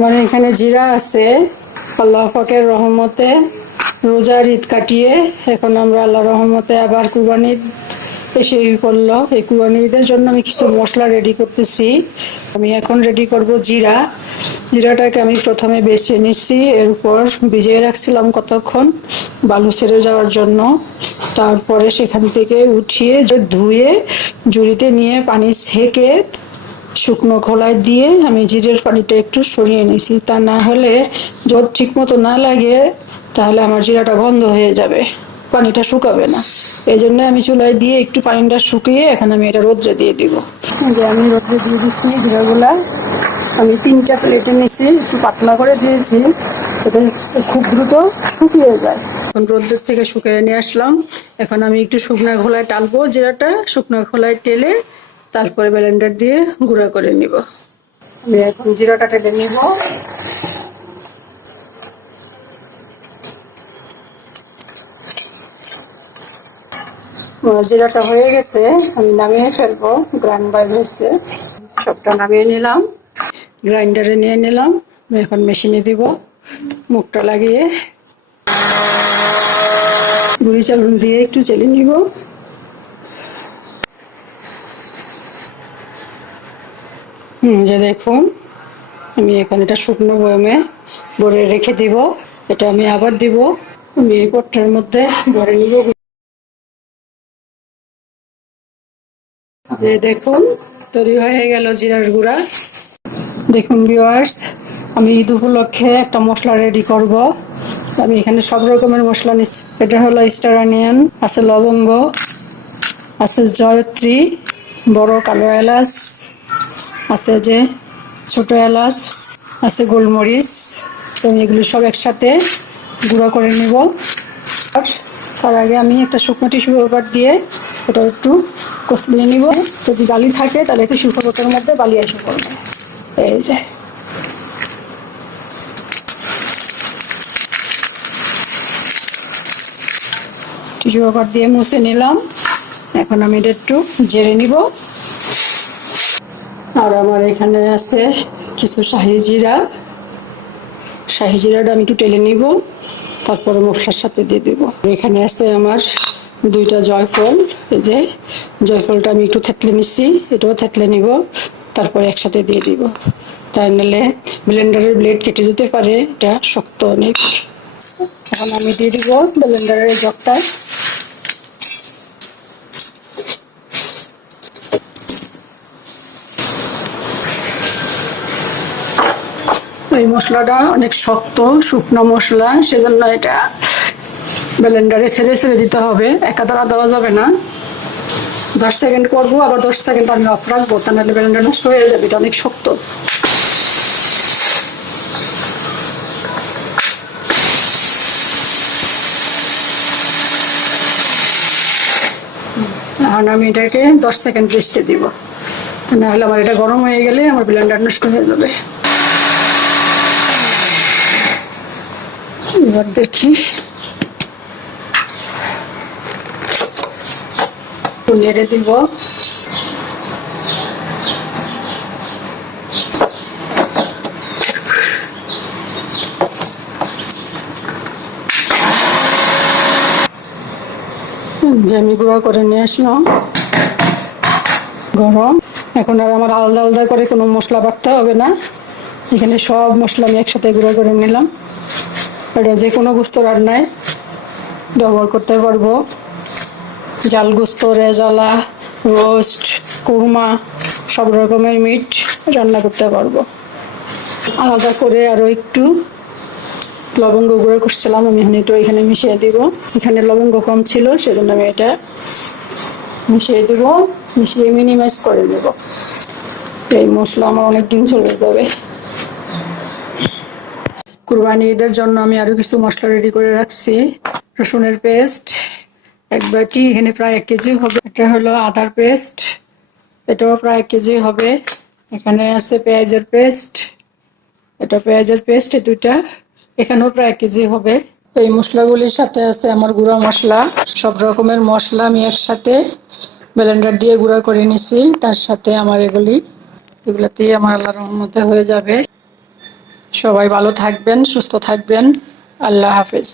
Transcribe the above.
আমার এখানে জিরা আছে। আল্লাহ পাকের রহমতে রোজার ঈদ কাটিয়ে এখন আমরা আল্লাহ রহমতে আবার কুরবানি ঈদ এসে পড়লো। এই কুরবানি ঈদের জন্য আমি কিছু মশলা রেডি করতেছি। আমি এখন রেডি করব জিরা। জিরাটাকে আমি প্রথমে বেছে নিচ্ছি, এরপর ভিজিয়ে রাখছিলাম কতক্ষণ বালু ছেড়ে যাওয়ার জন্য। তারপরে সেখান থেকে উঠিয়ে ধুয়ে ঝুড়িতে নিয়ে পানি ছেঁকে শুকনো খোলায় দিয়ে আমি জিরের পানিটা একটু সরিয়ে নিয়েছি। তা না হলে যদি ঠিক মতো না লাগে তাহলে আমার জিরাটা গন্ধ হয়ে যাবে, পানিটা শুকাবে না। এই জন্য আমি চুলায় দিয়ে একটু পানিটা শুকিয়ে এখন আমি এটা রোদ্রে দিয়ে দিব। যে আমি রোদ্রে দিয়ে দিচ্ছি জিরাগুলা। আমি 3টা প্লেটে নিয়েছি, একটু পাতলা করে দিয়েছি যাতে খুব দ্রুত শুকিয়ে যায়। এখন রোদ্রের থেকে শুকিয়ে নিয়ে আসলাম। এখন আমি একটু শুকনো খোলায় টালবো জিরাটা, শুকনো খোলায় টেলে তারপরে ব্লেন্ডার দিয়ে গুঁড়া করে নিব। আমি এখন জিরাটা টেলে নিব। জিরাটা হয়ে গেছে, আমি নামিয়ে ফেলবো। গ্রাইন্ড বাইর হয়েছে, সবটা নামিয়ে নিলাম, গ্রাইন্ডারে নিয়ে নিলাম। এখন মেশিনে দিব, মুখটা লাগিয়ে গুঁড়ি চালুন দিয়ে একটু চেলে নিব। যে দেখুন আমি এখানে এটা শুকনো বয়মে ভরে রেখে দিব। এটা আমি আবার দিব। আমি এই পটটার মধ্যে ভরে নিব। যে দেখুন তৈরি হয়ে গেল জিরার গুঁড়া। দেখুন ভিউয়ার্স, আমি ঈদ উপলক্ষে একটা মশলা রেডি করব। আমি এখানে সব রকমের মশলা নিচ্ছি। এটা হলো স্টার অনিয়ন, আছে লবঙ্গ, আছে জয়ত্রী, বড় কালো এলাচ, আছে যে ছোট এলাচ, আছে গোলমরিচ। তো আমি এগুলো সব একসাথে গুঁড়ো করে নিব। তার আগে আমি একটা শুকনো টিস্যু পেপার দিয়ে এটা একটু কষলিয়ে নিব। যদি বালি থাকে তাহলে টিস্যু পেপারের মধ্যে বালি এসে পড়বে। এই যে টিস্যু পেপার দিয়ে মুছে নিলাম। এখন আমি এটা একটু ঝেড়ে নিব। আর আমার এখানে আছে কিছু শাহি জিরা। শাহি জিরাটা আমি একটু টেলে নিব, তারপরে মশলার সাথে দিয়ে দেবো। এখানে আছে আমার 2টা জয়ফল। এই যে জয়ফলটা আমি একটু থেতলে নিচ্ছি, এটাও থেতলে নিব, তারপরে একসাথে দিয়ে দিব। তাই নাহলে ব্লেন্ডারের ব্লেড কেটে যেতে পারে, এটা শক্ত অনেক। এখন আমি দিয়ে দিব ব্লেন্ডারের জগটা। এই মশলাটা অনেক শক্ত, শুকনো মশলা, সেজন্য এটা ব্লেন্ডারে ছেড়ে ছেড়ে দিতে হবে, একাধারে দেওয়া যাবে না। 10 সেকেন্ড করবো, আবার 10 সেকেন্ড আমি অফ রাখবো, তা নাহলে ব্লেন্ডার নষ্ট হয়ে যাবে, এটা অনেক শক্ত। এখন আমি এটাকে 10 সেকেন্ড রেস্টে দিব, নাহলে আমার এটা গরম হয়ে গেলে আমার ব্লেন্ডার নষ্ট হয়ে যাবে। এবার দেখি, নেড়ে দিব। যে আমি গুঁড়া করে নিয়ে আসলাম, গরম। এখন আর আমার আলাদা আলাদা করে কোনো মশলা বাটতে হবে না, এখানে সব মশলা আমি একসাথে গুঁড়া করে নিলাম। এটা যে কোনো গোস্ত রান্নায় ব্যবহার করতে পারবো। জাল গোস্ত, রেজালা, রোস্ট, কুরমা, সব রকমের মিট রান্না করতে পারবো। আলাদা করে আরও একটু লবঙ্গ গুঁড়ো করছিলাম, আমি একটু এখানে মিশিয়ে দিব। এখানে লবঙ্গ কম ছিল, সেজন্য আমি এটা মিশিয়ে দেব, মিশিয়ে মিনিমাইজ করে দেব। এই মশলা আমার অনেক দিন চলে যাবে। কুরবানি ঈদের জন্য আমি আরো কিছু মশলা রেডি করে রাখছি। রসুনের পেস্ট 1 বাটি, এখানে প্রায় 1 কেজি হবে। এটা হলো আদার পেস্ট, এটাও প্রায় 1 কেজি হবে। এখানে আছে পেঁয়াজের পেস্ট, এটা পেঁয়াজের পেস্ট, এই 2টা এখানেও প্রায় 1 কেজি হবে। এই মশলাগুলির সাথে আছে আমার গুঁড়া মশলা। সব রকমের মশলা আমি একসাথে ব্লেন্ডার দিয়ে গুঁড়া করে নিছি। তার সাথে আমার এগুলাতেই আমার আল্লাহর রহমতে হয়ে যাবে। সবাই ভালো থাকবেন, সুস্থ থাকবেন। আল্লাহ হাফেজ।